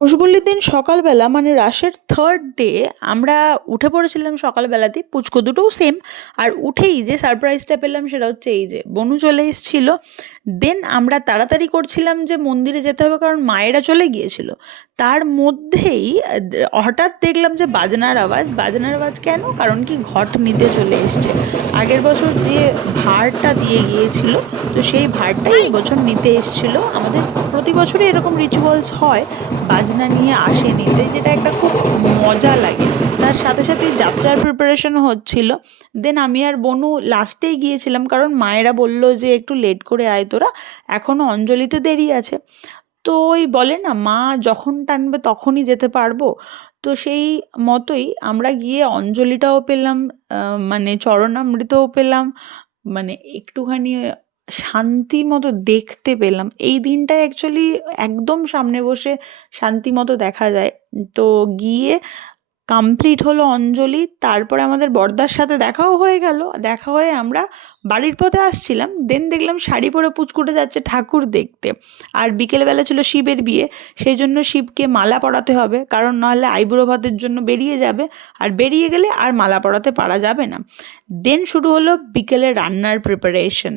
পশুপল্লীর দিন সকালবেলা মানে রাসের থার্ড ডে আমরা উঠে পড়েছিলাম সকালবেলাতেই, পুচকো দুটোও সেম। আর উঠেই যে সারপ্রাইজটা পেলাম সেটা হচ্ছে এই যে বনু চলে এসেছিল। দেন আমরা তাড়াতাড়ি করছিলাম যে মন্দিরে যেতে হবে, কারণ মায়েরা চলে গিয়েছিল। তার মধ্যেই হঠাৎ দেখলাম যে বাজনার আওয়াজ। বাজনার আওয়াজ কেন? কারণ কি ঘট নিতে চলে এসছে। আগের বছর যে ভাঁড়টা দিয়ে গিয়েছিল, তো সেই ভাঁড়টাই এবছর নিতে এসছিল। আমাদের প্রতি বছরই এরকম রিচুয়ালস হয়, বাজনা নিয়ে আসে নিতে, যেটা একটা খুব মজা লাগে। তার সাথে সাথেই যাত্রার প্রিপারেশনও হচ্ছিল। দেন আমি আর বনু লাস্টেই গিয়েছিলাম, কারণ মায়েরা বলল যে একটু লেট করে আয় তোরা, এখনও অঞ্জলিতে দেরি আছে। তো ওই বলে না, মা যখন টানবে তখনই যেতে পারবো। তো সেই মতোই আমরা গিয়ে অঞ্জলিটাও পেলাম, মানে চরণামৃতও পেলাম, মানে একটুখানি শান্তি মতো দেখতে পেলাম। এই দিনটায় অ্যাকচুয়ালি একদম সামনে বসে শান্তি মতো দেখা যায়। তো গিয়ে কমপ্লিট হলো অঞ্জলি, তারপরে আমাদের বড়দার সাথে দেখাও হয়ে গেল। দেখা হয়ে আমরা বাড়ির পথে আসছিলাম, দেন দেখলাম শাড়ি পরে পুচকুটে যাচ্ছে ঠাকুর দেখতে। আর বিকেলবেলা ছিল শিবের বিয়ে, সেই জন্য শিবকে মালা পরাতে হবে, কারণ নাহলে আইবুড়ো ভাতের জন্য বেরিয়ে যাবে, আর বেরিয়ে গেলে আর মালা পরাতে পারা যাবে না। দেন শুরু হলো বিকেলে রান্নার প্রিপারেশন।